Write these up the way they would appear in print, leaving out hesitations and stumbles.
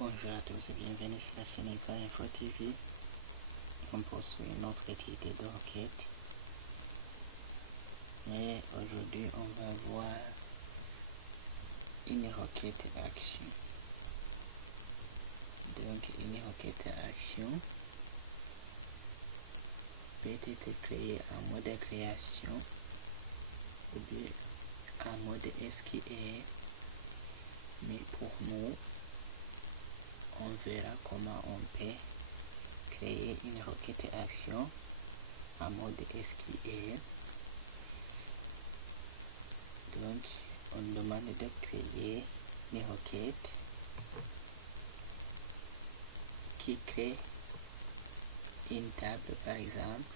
Bonjour à tous et bienvenue sur la chaîne Eva Info TV. On poursuit notre étude de requête. Et aujourd'hui, on va voir une requête action. Donc, une requête action peut être créée en mode création ou bien en mode SQL. Mais pour nous, on verra comment on peut créer une requête action en mode SQL. Donc, on demande de créer une requête qui crée une table par exemple,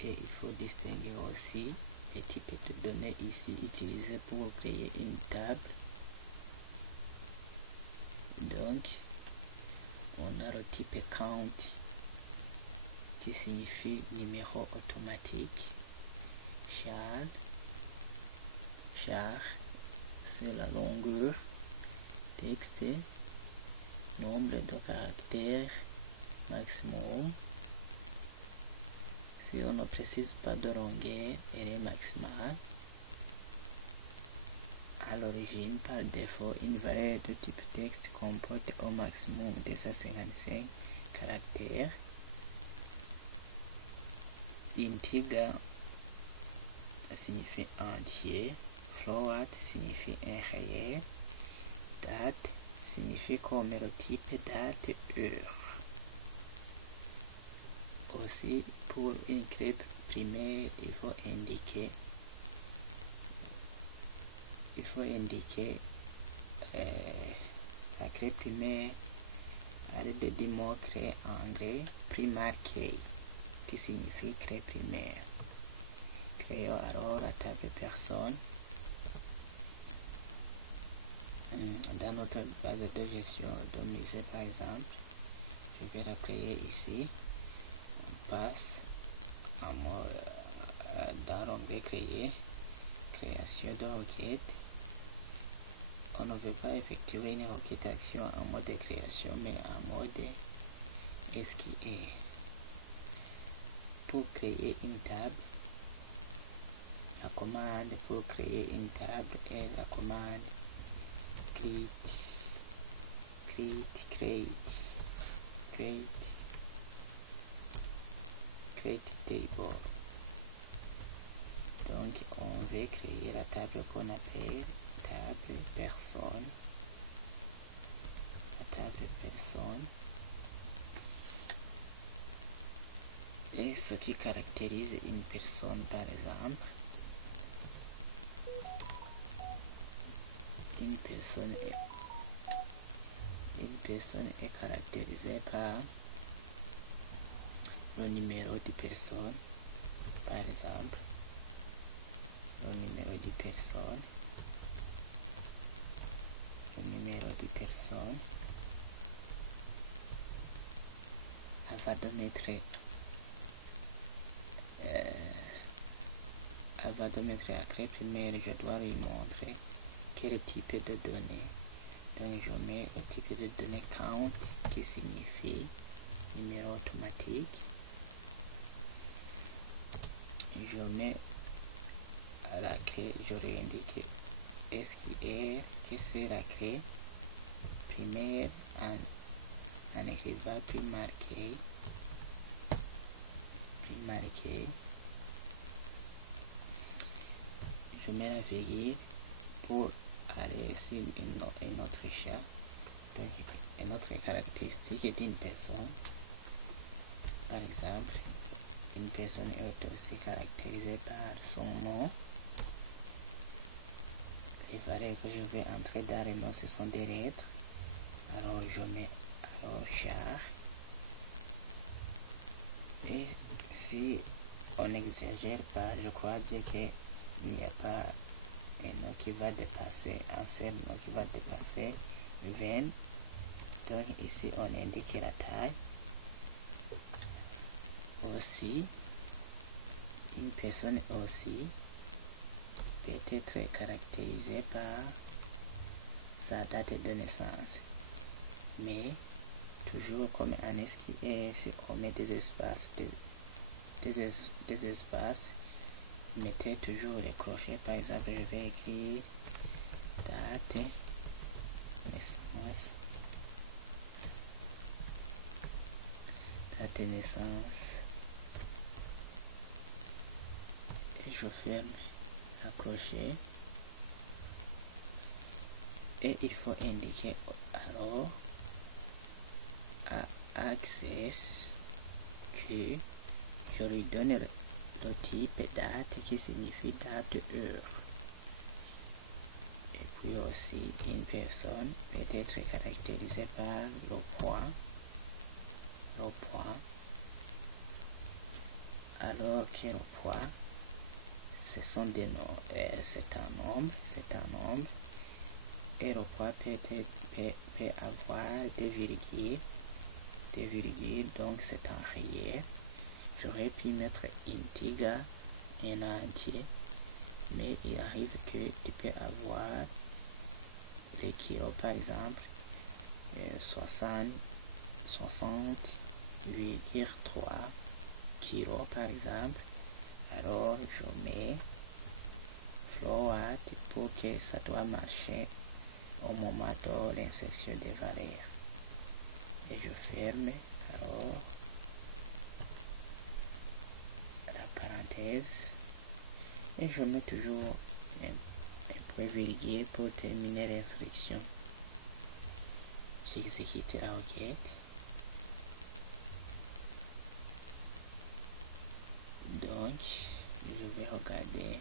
et il faut distinguer aussi les types de données ici utilisés pour créer une table. Donc, on a le type count qui signifie numéro automatique. Char, c'est la longueur. Texte, nombre de caractères maximum. Si on ne précise pas de longueur, elle est maximale. À l'origine, par défaut, une valeur de type texte comporte au maximum 255 caractères. Integer signifie entier. Float signifie irréel. Date signifie comme le type date heure. Aussi, pour une clé primaire, il faut indiquer la clé primaire avec de 10 mots clés en anglais, primary key, qui signifie clé primaire. Créons alors la table personne. Dans notre base de gestion de musée par exemple, je vais la créer ici. On passe dans l'onglet créer, création de requête. On ne veut pas effectuer une requête action en mode création mais en mode SQL. Pour créer une table, la commande pour créer une table est la commande create table. Donc on veut créer la table qu'on appelle table personne. La table personne et ce qui caractérise une personne par exemple. Une personne est caractérisée par le numéro de personne, par exemple, le numéro de personne, avant de mettre la clé primaire, je dois lui montrer quel type de données. Donc je mets le type de données count qui signifie numéro automatique. Je mets à la clé, je lui indique SQL que c'est la clé primaire en écrivant primary key. Je mets la virgule pour aller sur une autre chat. Donc une autre caractéristique d'une personne. Par exemple, une personne est aussi caractérisée par son nom. Les valeurs que je vais entrer dans le nom, ce sont des lettres. Alors je mets char. Et si on n'exagère pas, je crois bien qu'il n'y a pas un nom qui va dépasser, un seul nom qui va dépasser 20. Donc ici on indique la taille. Aussi, une personne aussi peut être caractérisée par sa date de naissance. mais toujours comme en SQL, on met des espaces, des espaces. Mettez toujours les crochets. Par exemple, je vais écrire date naissance, et je ferme la crochet. Et il faut indiquer alors à Access que je lui donne le type date qui signifie date heure. Et puis aussi une personne peut être caractérisée par le point, alors que le point c'est un nombre, et le point peut avoir des virgules, donc c'est un réel. J'aurais pu mettre integer, un entier, mais il arrive que tu peux avoir les kilos, par exemple 60,3 kilos par exemple. Alors je mets float pour que ça doit marcher au moment de l'insertion des valeurs, et je ferme alors la parenthèse et je mets toujours un point virgule pour terminer l'instruction. J'exécute la requête. Donc je vais regarder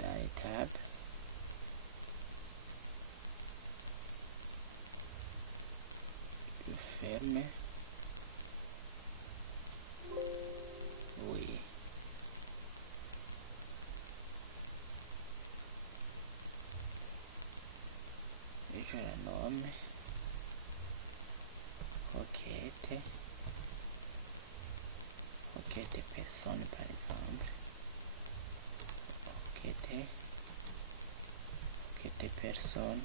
dans les tables. Je ferme. Oui. Et je la nomme requête personne par exemple. Requête personne.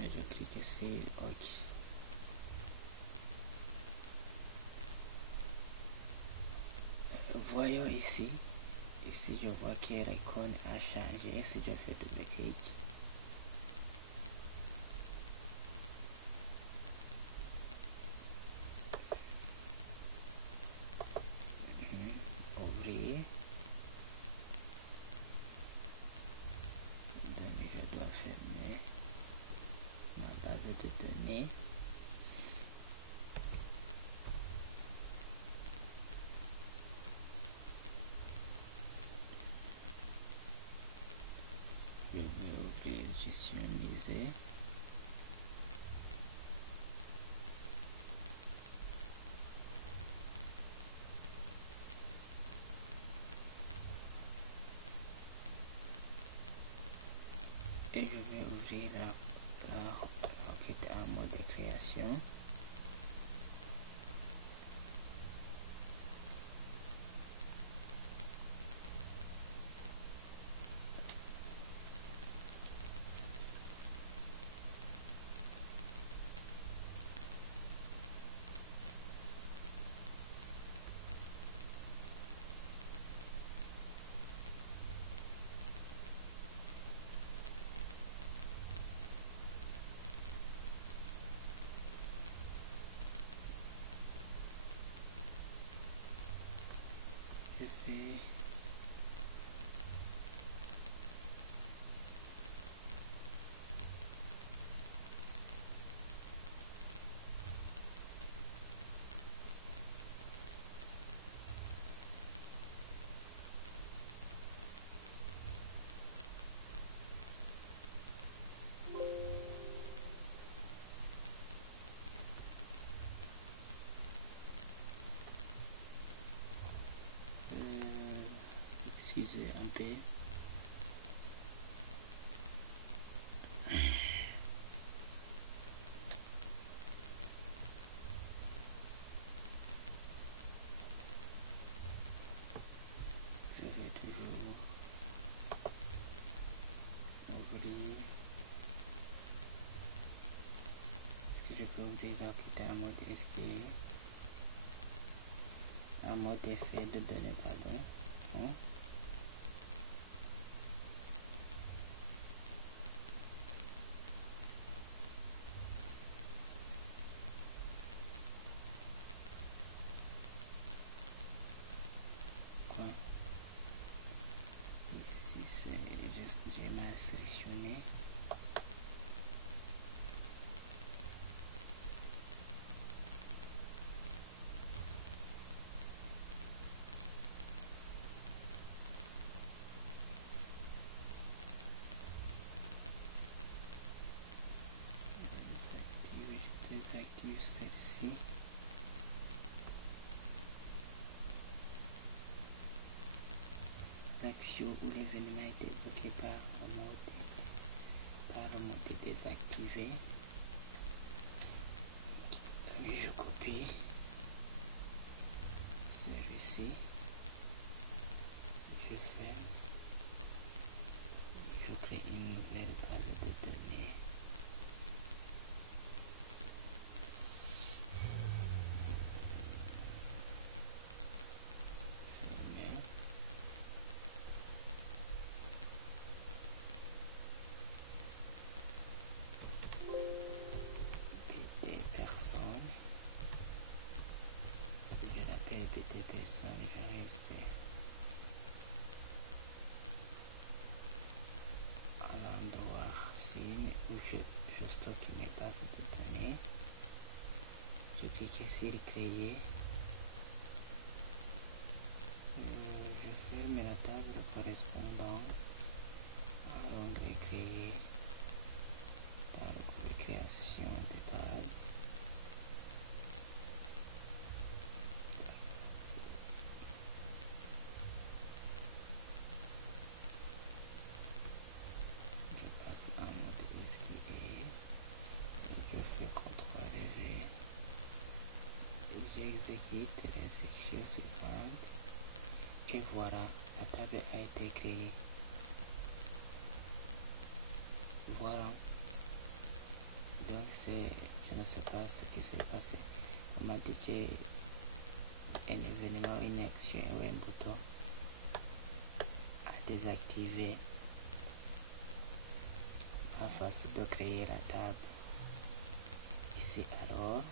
Et je clique sur OK. Voyons ici je vois que l'icône a changé. Si je fais double-clic, ouvrir, donc je dois fermer ma base de données. Je vais ouvrir gestionniser. Et je vais ouvrir la requête en mode de création. Je vais excusez un peu. Je vais toujours ouvrir ici. Est-ce que je peux ouvrir donc un mode SQL, un mode effet de données, pardon. Hein? Ici c'est juste que j'ai mal sélectionné. Je désactive celle-ci. L'action ou l'événement est bloqué par le mode désactivé. Donc je copie celui-ci, je ferme, je crée une nouvelle base de données. Je l'appelle PT personne, je reste à l'endroit racine où je stocke mes bases de données. Je clique sur créer. Je ferme la table correspondant à l'onglet créer dans le groupe de création de table. En mode SQL, je fais CTRL-V, j'exécute l'instruction suivante et voilà, la table a été créée. Voilà, donc je ne sais pas ce qui s'est passé. On m'a dit qu'un événement, une action ou un bouton a désactivé à force de créer la table. Ici alors,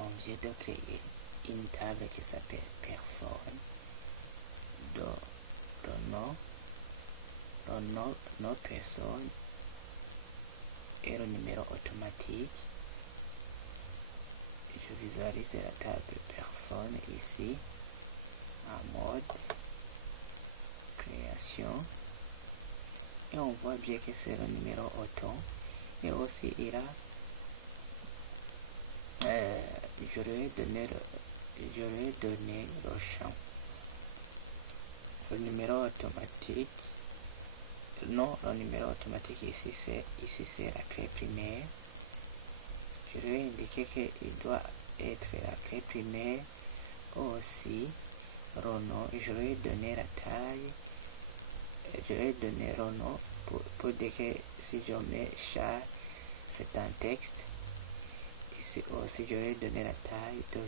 on vient de créer une table qui s'appelle personne, dont le nom personne et le numéro automatique. Je visualise la table personne ici en mode création et on voit bien que c'est le numéro auto et aussi il a je lui ai donné le champ, le numéro automatique. Non, le numéro automatique ici c'est la clé primaire. Je lui ai indiqué qu'il doit être la clé primaire aussi le nom. Je lui ai donné la taille. Je lui ai donné le nom pour dire que si je mets chat c'est un texte. Ici aussi je lui ai donné la taille de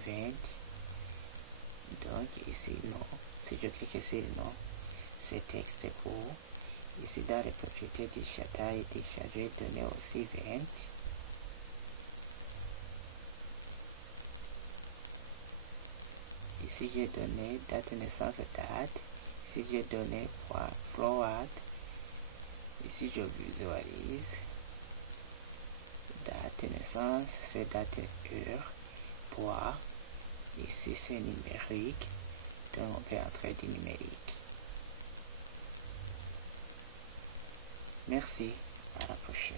20. Donc ici non. Si je clique sur le nom, c'est texte pour. Ici dans les propriétés du chat taille du chat, je vais donner aussi 20. Ici j'ai donné date de naissance date. Ici j'ai donné forward. Ici je visualise date de naissance, c'est date heure, poids. Ici c'est numérique, donc on peut entrer du numérique. Merci, à la prochaine.